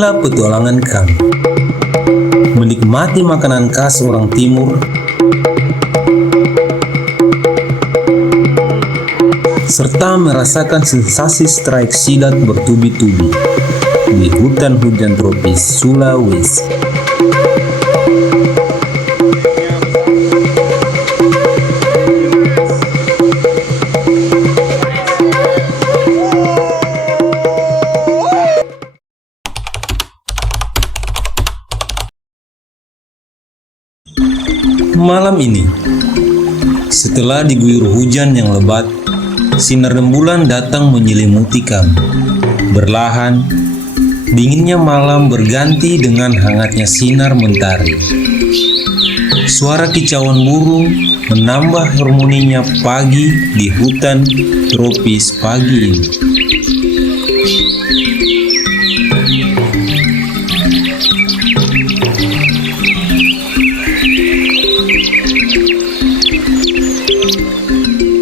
Inilah petualangan kami, menikmati makanan khas orang timur, serta merasakan sensasi strike silat bertubi-tubi di hutan hujan tropis Sulawesi. Malam ini, setelah diguyur hujan yang lebat, sinar rembulan datang menyelimuti kami. Berlahan, dinginnya malam berganti dengan hangatnya sinar mentari. Suara kicauan burung menambah harmoninya pagi di hutan tropis pagi ini.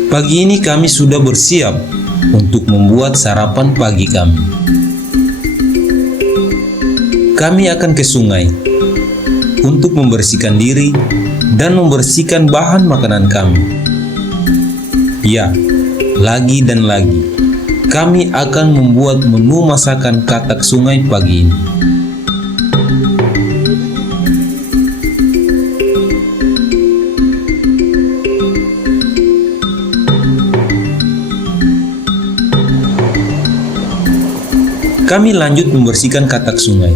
Pagi ini kami sudah bersiap untuk membuat sarapan pagi kami. Kami akan ke sungai untuk membersihkan diri dan membersihkan bahan makanan kami. Ya, lagi dan lagi, kami akan membuat menu masakan katak sungai pagi ini. Kami lanjut membersihkan katak sungai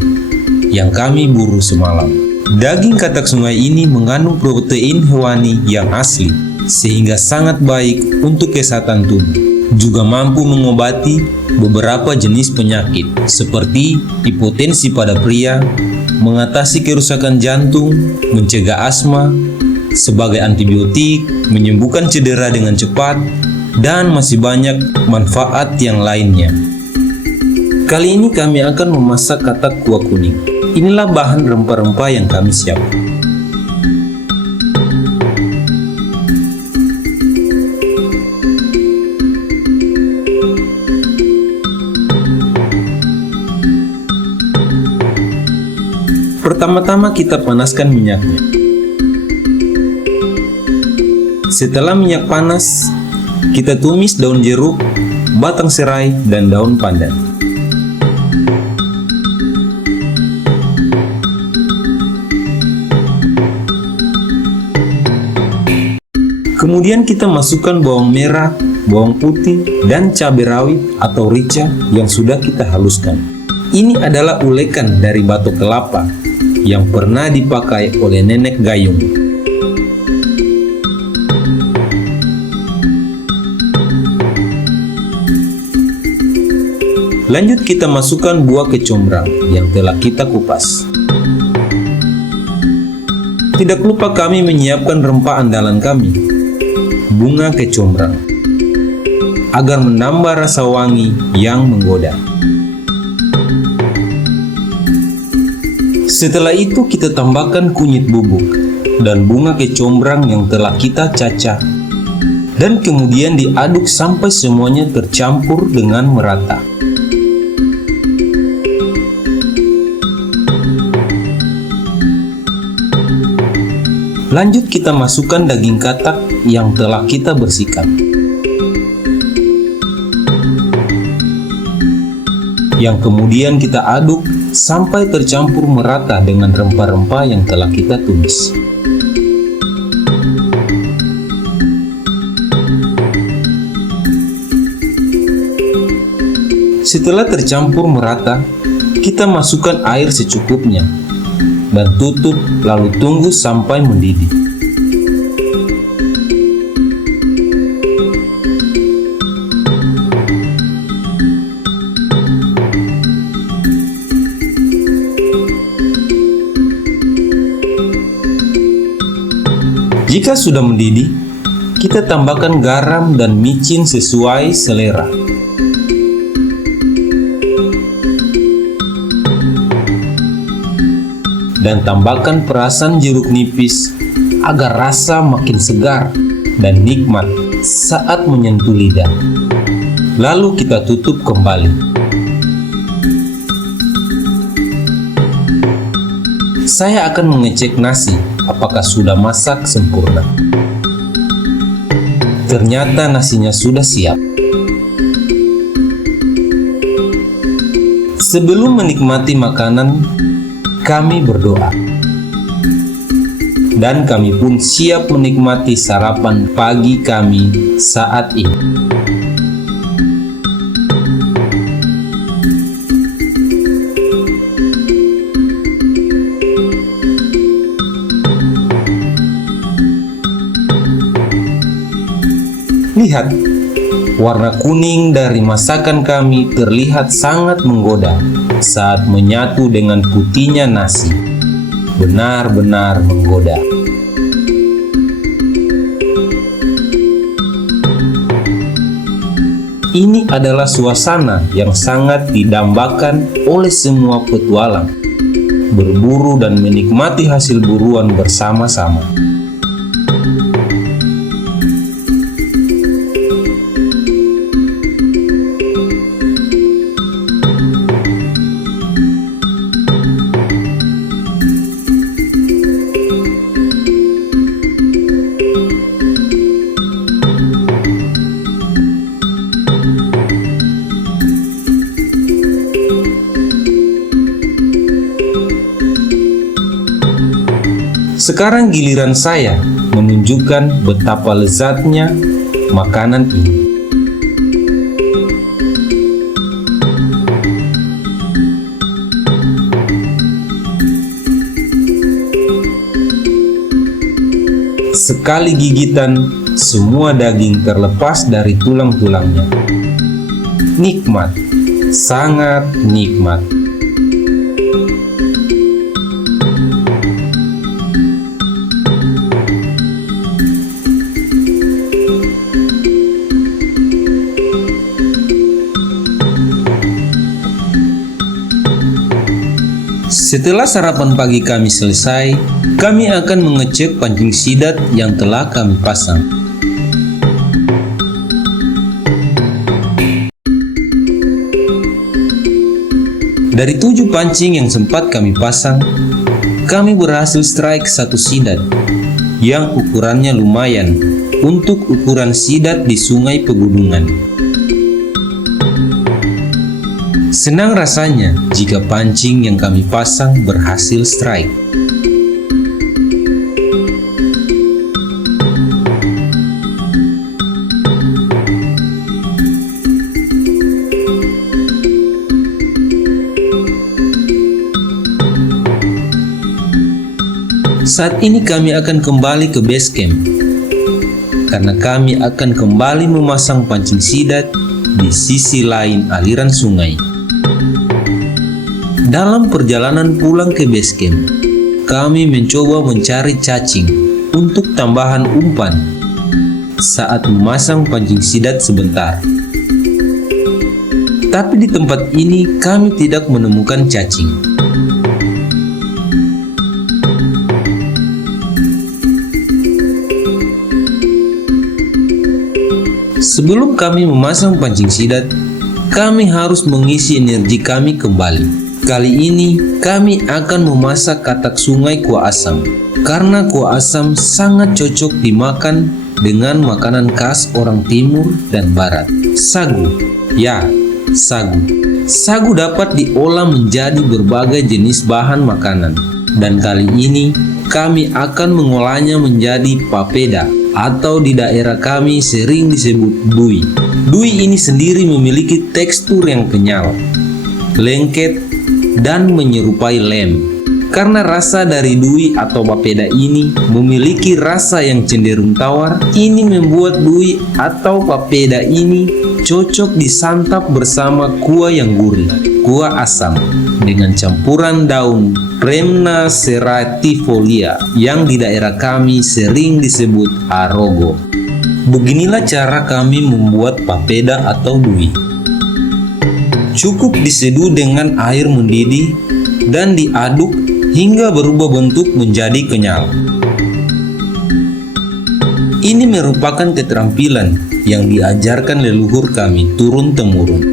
yang kami buru semalam. Daging katak sungai ini mengandung protein hewani yang asli, sehingga sangat baik untuk kesehatan tubuh. Juga mampu mengobati beberapa jenis penyakit seperti hipotensi pada pria, mengatasi kerusakan jantung, mencegah asma, sebagai antibiotik, menyembuhkan cedera dengan cepat, dan masih banyak manfaat yang lainnya. Kali ini kami akan memasak katak kuah kuning. Inilah bahan rempah-rempah yang kami siapkan. Pertama-tama kita panaskan minyaknya. Setelah minyak panas, kita tumis daun jeruk, batang serai, dan daun pandan. Kemudian kita masukkan bawang merah, bawang putih, dan cabai rawit atau rica yang sudah kita haluskan. Ini adalah ulekan dari batok kelapa yang pernah dipakai oleh nenek gayung. Lanjut kita masukkan buah kecombrang yang telah kita kupas. Tidak lupa kami menyiapkan rempah andalan kami, bunga kecombrang, agar menambah rasa wangi yang menggoda. Setelah itu kita tambahkan kunyit bubuk dan bunga kecombrang yang telah kita cacah, dan kemudian diaduk sampai semuanya tercampur dengan merata. Lanjut kita masukkan daging katak yang telah kita bersihkan, yang kemudian kita aduk sampai tercampur merata dengan rempah-rempah yang telah kita tumis. Setelah tercampur merata, kita masukkan air secukupnya dan tutup, lalu tunggu sampai mendidih. Jika sudah mendidih, kita tambahkan garam dan micin sesuai selera. Dan tambahkan perasan jeruk nipis agar rasa makin segar dan nikmat saat menyentuh lidah. Lalu kita tutup kembali. saya akan mengecek nasi apakah sudah masak sempurna. Ternyata nasinya sudah siap. Sebelum menikmati makanan, kami berdoa. Dan kami pun siap menikmati sarapan pagi kami saat ini. Lihat, warna kuning dari masakan kami terlihat sangat menggoda saat menyatu dengan putihnya nasi. Benar-benar menggoda. Ini adalah suasana yang sangat didambakan oleh semua petualang, berburu dan menikmati hasil buruan bersama-sama. Sekarang giliran saya menunjukkan betapa lezatnya makanan ini. Sekali gigitan, semua daging terlepas dari tulang-tulangnya. Nikmat, sangat nikmat. Setelah sarapan pagi kami selesai, kami akan mengecek pancing sidat yang telah kami pasang. Dari 7 pancing yang sempat kami pasang, kami berhasil strike 1 sidat yang ukurannya lumayan untuk ukuran sidat di Sungai Pegunungan. Senang rasanya jika pancing yang kami pasang berhasil strike. Saat ini kami akan kembali ke base camp, karena kami akan kembali memasang pancing sidat di sisi lain aliran sungai. Dalam perjalanan pulang ke base camp, kami mencoba mencari cacing untuk tambahan umpan saat memasang pancing sidat sebentar. Tapi di tempat ini kami tidak menemukan cacing. Sebelum kami memasang pancing sidat, kami harus mengisi energi kami kembali. Kali ini kami akan memasak katak sungai kuah asam, karena kuah asam sangat cocok dimakan dengan makanan khas orang timur dan barat. Sagu, ya, sagu. Sagu dapat diolah menjadi berbagai jenis bahan makanan, dan kali ini kami akan mengolahnya menjadi papeda, atau di daerah kami sering disebut dui. Dui ini sendiri memiliki tekstur yang kenyal, lengket, dan menyerupai lem. Karena rasa dari dui atau papeda ini memiliki rasa yang cenderung tawar, ini membuat dui atau papeda ini cocok disantap bersama kuah yang gurih, kuah asam, dengan campuran daun Rhamna ceratifolia yang di daerah kami sering disebut arogo. Beginilah cara kami membuat papeda atau dui. Cukup diseduh dengan air mendidih dan diaduk hingga berubah bentuk menjadi kenyal. Ini merupakan keterampilan yang diajarkan leluhur kami turun-temurun.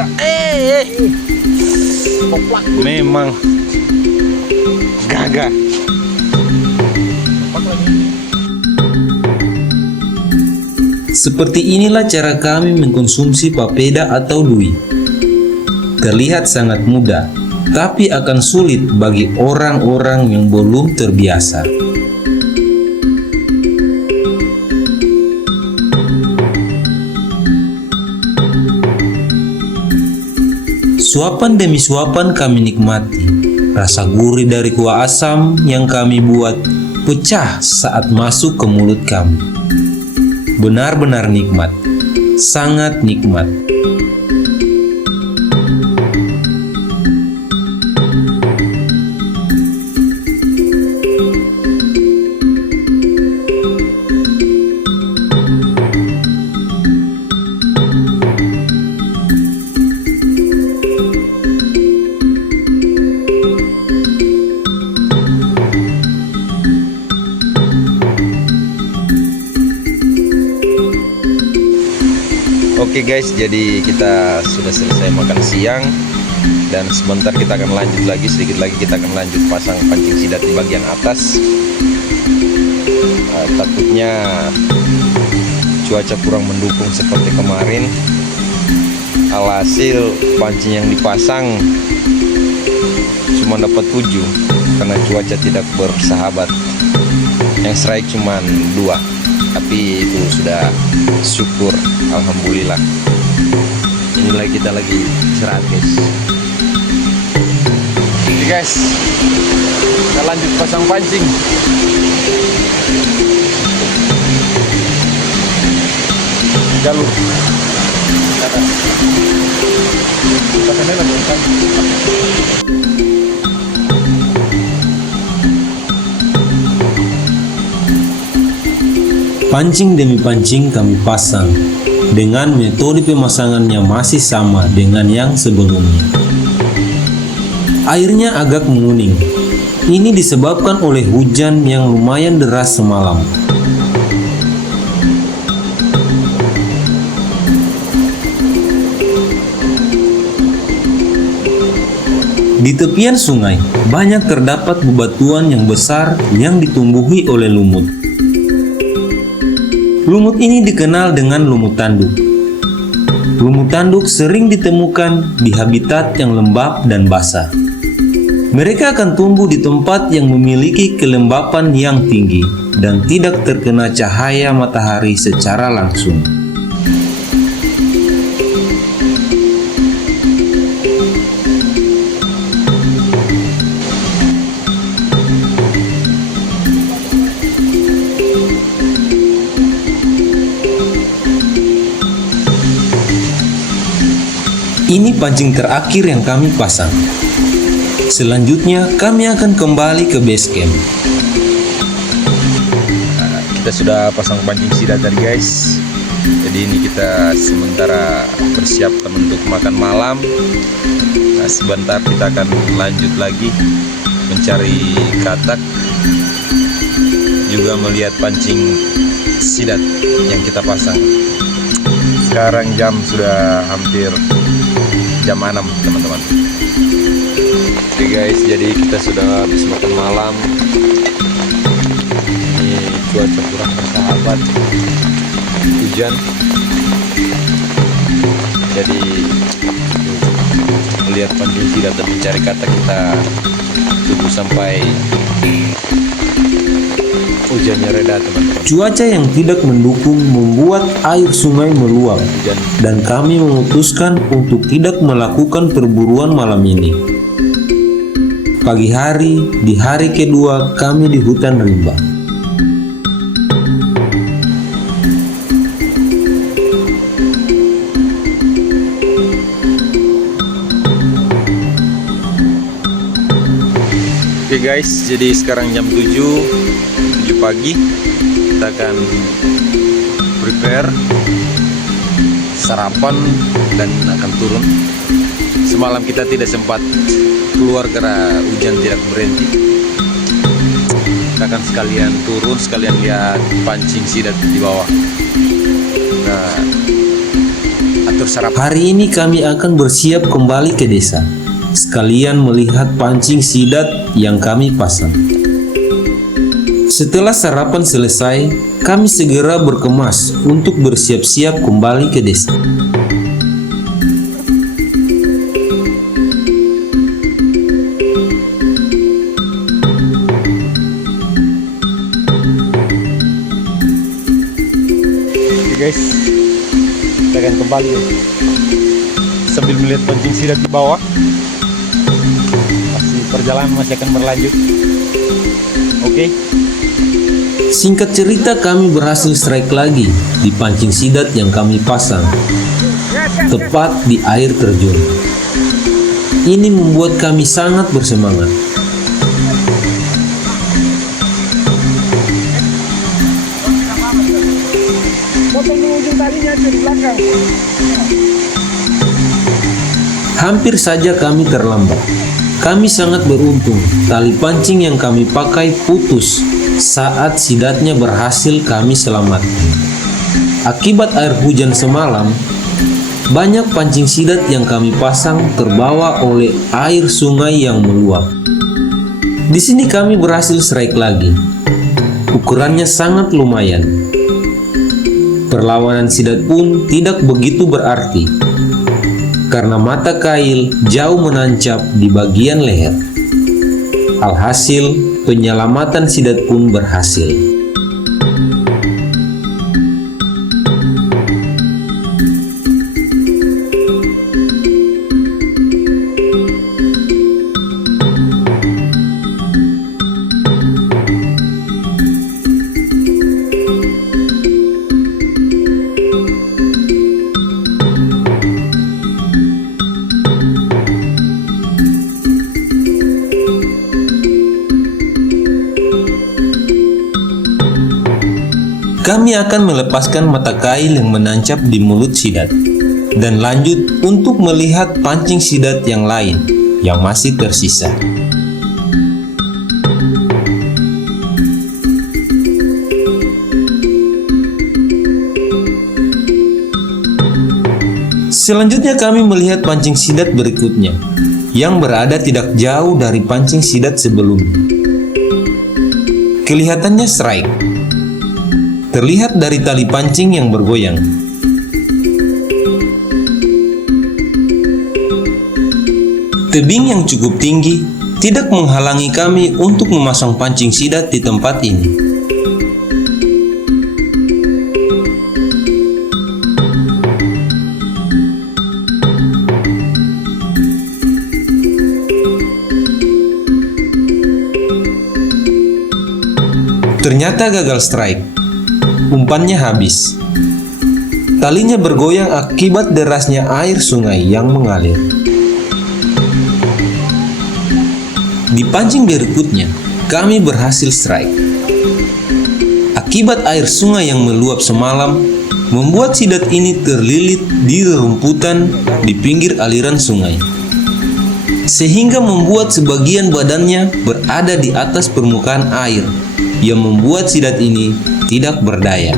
Ya, memang gagah. Seperti inilah cara kami mengkonsumsi papeda atau dui. Terlihat sangat mudah, tapi akan sulit bagi orang-orang yang belum terbiasa. Suapan demi suapan kami nikmati. Rasa gurih dari kuah asam yang kami buat pecah saat masuk ke mulut kami. Benar-benar nikmat, sangat nikmat. Oke guys, jadi kita sudah selesai makan siang dan sebentar kita akan lanjut lagi, sedikit lagi kita akan lanjut pasang pancing sidat di bagian atas. Takutnya cuaca kurang mendukung seperti kemarin. Alhasil pancing yang dipasang cuma dapat 7 karena cuaca tidak bersahabat. Yang strike cuma 2. Tapi itu sudah syukur, alhamdulillah. Inilah kita lagi istirahat guys. Oke guys, kita lanjut pasang pancing. Jalur pancing demi pancing kami pasang dengan metode pemasangannya masih sama dengan yang sebelumnya. Airnya agak menguning. Ini disebabkan oleh hujan yang lumayan deras semalam. Di tepian sungai banyak terdapat bebatuan yang besar yang ditumbuhi oleh lumut. Lumut ini dikenal dengan lumut tanduk. Lumut tanduk sering ditemukan di habitat yang lembab dan basah. Mereka akan tumbuh di tempat yang memiliki kelembapan yang tinggi dan tidak terkena cahaya matahari secara langsung. Ini pancing terakhir yang kami pasang. Selanjutnya kami akan kembali ke base camp. Kita sudah pasang pancing sidat tadi guys. Jadi ini kita sementara persiapkan untuk makan malam. Sebentar kita akan lanjut lagi mencari katak, juga melihat pancing sidat yang kita pasang. Sekarang jam sudah hampir jam 6 teman-teman. Oke guys, jadi kita sudah habis makan malam. Ini cuaca kurang bersahabat, hujan. Jadi melihat pancing sidat dan mencari kata, kita tunggu sampai hujannya reda teman-teman. Cuaca yang tidak mendukung membuat air sungai meluap dan kami memutuskan untuk tidak melakukan perburuan malam ini. Pagi hari, di hari kedua kami di hutan rimba. Oke guys, jadi sekarang jam 7 pagi. Kita akan prepare sarapan dan akan turun. Semalam kita tidak sempat keluar karena hujan tidak berhenti. Kita akan sekalian turun, sekalian lihat pancing sidat di bawah. Nah, atur sarapan. Hari ini kami akan bersiap kembali ke desa, sekalian melihat pancing sidat yang kami pasang. Setelah sarapan selesai, kami segera berkemas untuk bersiap-siap kembali ke desa. Guys, kita akan kembali sambil melihat pancing sidat di bawah. Perjalanan masih akan berlanjut. Oke. Singkat cerita, kami berhasil strike lagi di pancing sidat yang kami pasang tepat di air terjun. Ini membuat kami sangat bersemangat. Hampir saja kami terlambat. Kami sangat beruntung, tali pancing yang kami pakai putus saat sidatnya berhasil kami selamatkan. Akibat air hujan semalam, banyak pancing sidat yang kami pasang terbawa oleh air sungai yang meluap. Di sini kami berhasil strike lagi. Ukurannya sangat lumayan. Perlawanan sidat pun tidak begitu berarti, karena mata kail jauh menancap di bagian leher. Alhasil, penyelamatan sidat pun berhasil. Kami akan melepaskan mata kail yang menancap di mulut sidat dan lanjut untuk melihat pancing sidat yang lain yang masih tersisa. Selanjutnya kami melihat pancing sidat berikutnya yang berada tidak jauh dari pancing sidat sebelumnya. Kelihatannya strike. Terlihat dari tali pancing yang bergoyang. Tebing yang cukup tinggi tidak menghalangi kami untuk memasang pancing sidat di tempat ini. Ternyata gagal strike. Umpannya habis. Talinya bergoyang akibat derasnya air sungai yang mengalir. Di pancing berikutnya, kami berhasil strike. Akibat air sungai yang meluap semalam, membuat sidat ini terlilit di rerumputan di pinggir aliran sungai, sehingga membuat sebagian badannya berada di atas permukaan air, yang membuat sidat ini tidak berdaya.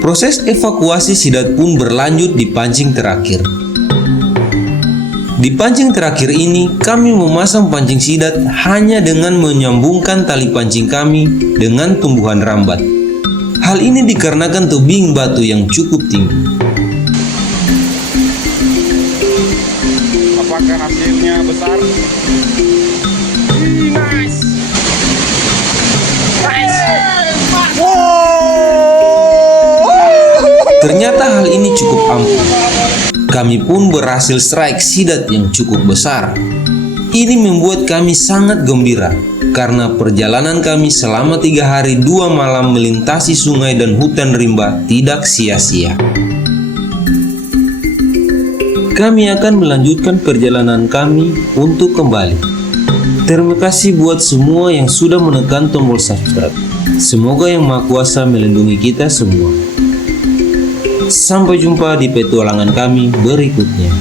Proses evakuasi sidat pun berlanjut di pancing terakhir. Di pancing terakhir ini, kami memasang pancing sidat hanya dengan menyambungkan tali pancing kami dengan tumbuhan rambat. Hal ini dikarenakan tebing batu yang cukup tinggi. Apakah hasilnya besar? Nice! Ternyata hal ini cukup ampuh. Kami pun berhasil strike sidat yang cukup besar. Ini membuat kami sangat gembira karena perjalanan kami selama 3 hari 2 malam melintasi sungai dan hutan rimba tidak sia-sia. Kami akan melanjutkan perjalanan kami untuk kembali. Terima kasih buat semua yang sudah menekan tombol subscribe. Semoga Yang Maha Kuasa melindungi kita semua. Sampai jumpa di petualangan kami berikutnya.